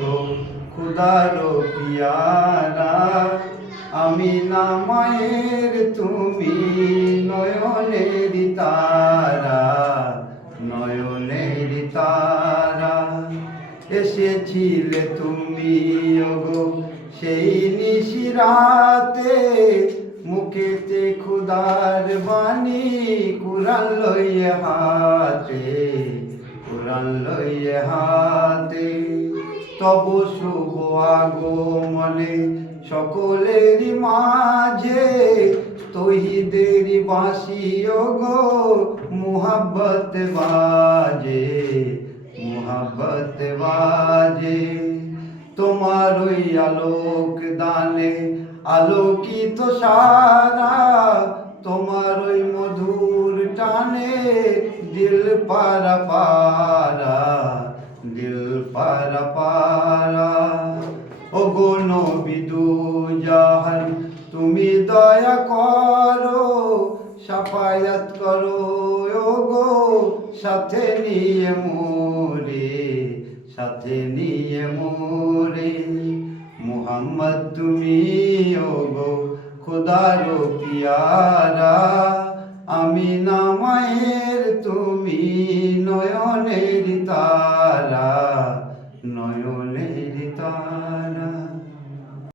গো খুদার পিয়ারা, আমি না মায়ের তুমি নয়নের তারা, নয়নের তারা। এসেছিলে তুমি ওগো সেই নিশিরাতে, মুখেতে খুদার বাণী কুরআন লইয়ে হাতে, কুরআন লইয়ে হাতে। তব শুভ আগমনে সকলের মাঝে, তৌহিদের বাঁশি ওগো মুহাব্বত বাজে, মুহাব্বত বাজে। তোমার ওই আলোক দানে আলোকিত সারা, তোমার ওই মধুর টানে দিল পারা পারা, দিল পারা পারা। ও গো নবী দু জাহান তুমি দয়া করো, শাফায়াত করো ও গো সাথে নিয়ে মোরে, সাথে নিয়ে মোরে। মুহাম্মদ তুমি ও গো খুদার পিয়ারা, আমি না মায়ের তুমি নয়নের তারা, নয়ন